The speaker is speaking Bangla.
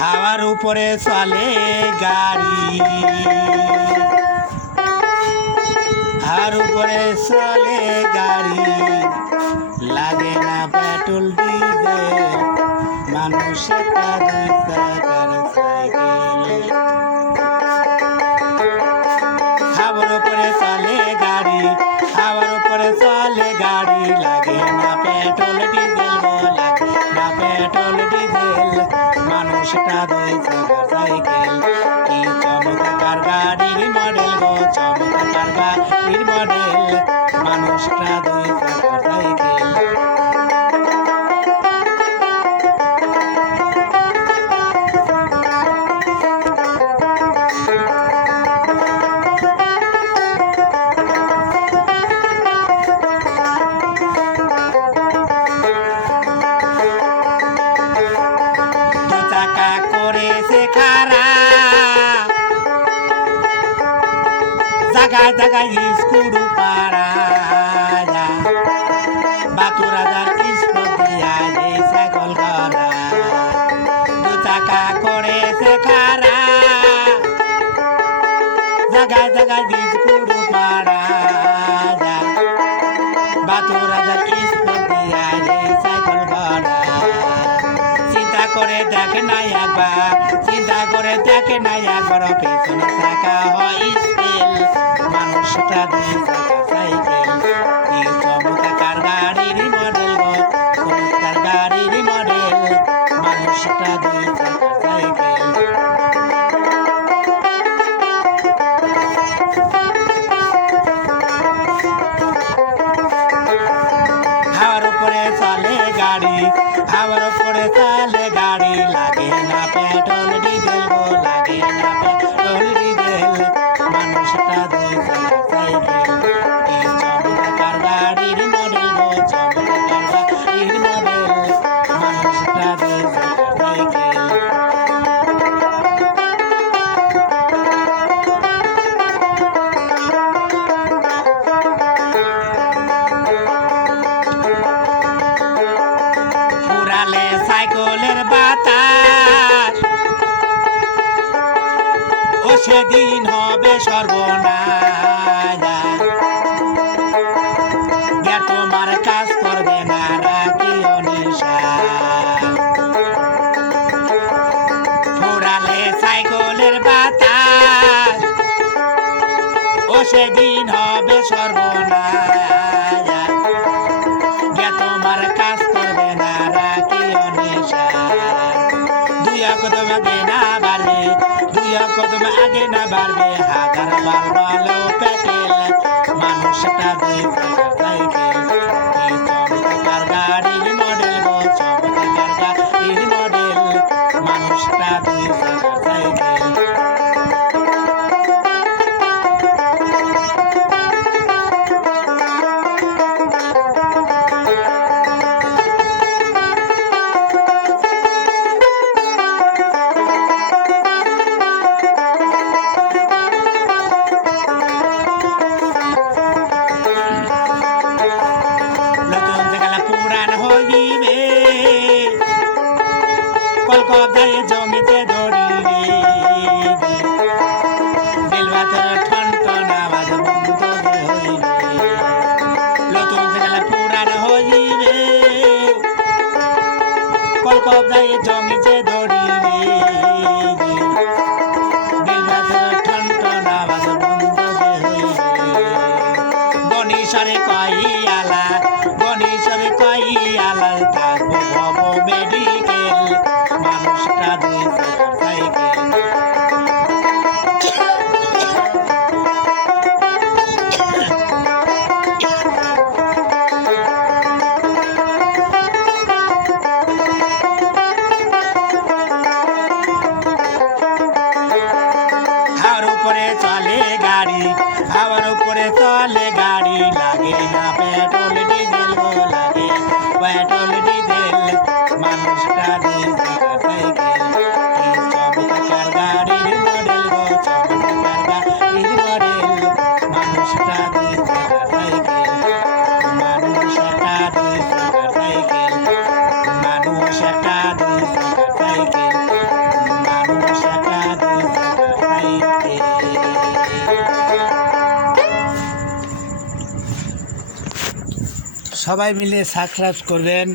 হাওয়ার উপরে চলে গাড়ি, হাওয়ার উপরে চলে গাড়ি, লাগে না পেট্রোল ডিজেল, মানুষ একটা দুই চাকার সাইকেল। হাওয়ার উপরে চলে গাড়ি, হাওয়ার উপরে চলে গাড়ি, লাগে না পেট্রোল ডিজেল, লাগে না পেট্রোল ডিজেল, মানুষটা দুই চাকার সাইকেল। কি চমৎকার গাড়ির মডেল গো, চমৎকার গাড়ির মডেল, মানুষটা দুই চাকার সাইকেল। জাগায় জাগায় স্কুল পাড়া, বাতুরাজার স্কুল দিয়া এই সাইকেল গড়া, দু চাকা করেছে খারা, জাগায় জাগায় স্কুল পাড়া, বাতুরাজার স্কুল দিয়া এই সাইকেল গড়া। চিন্তা করে দেখে নাই একবার, চিন্তা করে দেখে নাই একবার, পেছনে চাকা হয় স্পিল, মানুষটা দুই চাকার সাইকেল। কি চমৎকার গাড়ির মডেল গো, চমৎকার গাড়ির মডেল, মানুষটা দুই চাকার সাইকেল। হাওয়ার উপরে চলে গাড়ি, হাওয়ার উপরে চলে গাড়ি, লাগে না পেট্রোল ডিজেল গো, লাগে না পেট্রোল ডিজেল, মানুষটা দুই চাকার সাইকেল। এই চমৎকার গাড়ির মডেল গো, চমৎকার গাড়ির মডেল, মানুষটা দুই চাকার সাইকেল। পুরালে সাইকেলের বাতাস, ও সেদিন হবে সর্বনাশ, জ্ঞান তোমার কাজ করবে না রাখি অনিশা। পুরালে সাইকেলের বাতাস, ও সেদিন হবে সর্বনাশ, জ্ঞান তোমার কাজ করবে না রাখি অনিশা। দুই কদম আগে না বাড়বে, দুই কদম আগে না বাড়বে, হাজার বার বলো পেটেল, মানুষটা দুই চাকার সাইকেল। এই চমৎকার গাড়ির মডেল গো, চমৎকার গাড়ির মডেল, মানুষটা দুই চাকার সাইকেল। কলকাতায় জমিতে ধরিবে, বেলবাতের ঠন ঠন আওয়াজ বন্ধ হইবে, নতুন গেলে পুরান হইবে, কলকাতায় জমিতে ধরিবে। গণেশ্বরে কইয়ালা গণেশ্বরে কইয়ালা থাকবো হব মেডিকেল মানুষটা দুই চাকার সাইকেল আমার উপরে চলে গাড়ি লাগে না পেট্রোল ডিজেল গো লাগে পেট্রোল ডিজেল মানুষটা দুই চাকার সাইকেল কি চমৎকার গাড়ির মডেল গো চমৎকার গাড়ির মডেল মানুষটা দুই চাকার সাইকেল মানুষটা দুই চাকার সাইকেল মানুষটা দুই চাকার সাইকেল মানুষটা দুই চাকার সাইকেল সবাই মিলে সাবস্ক্রাইব করবেন।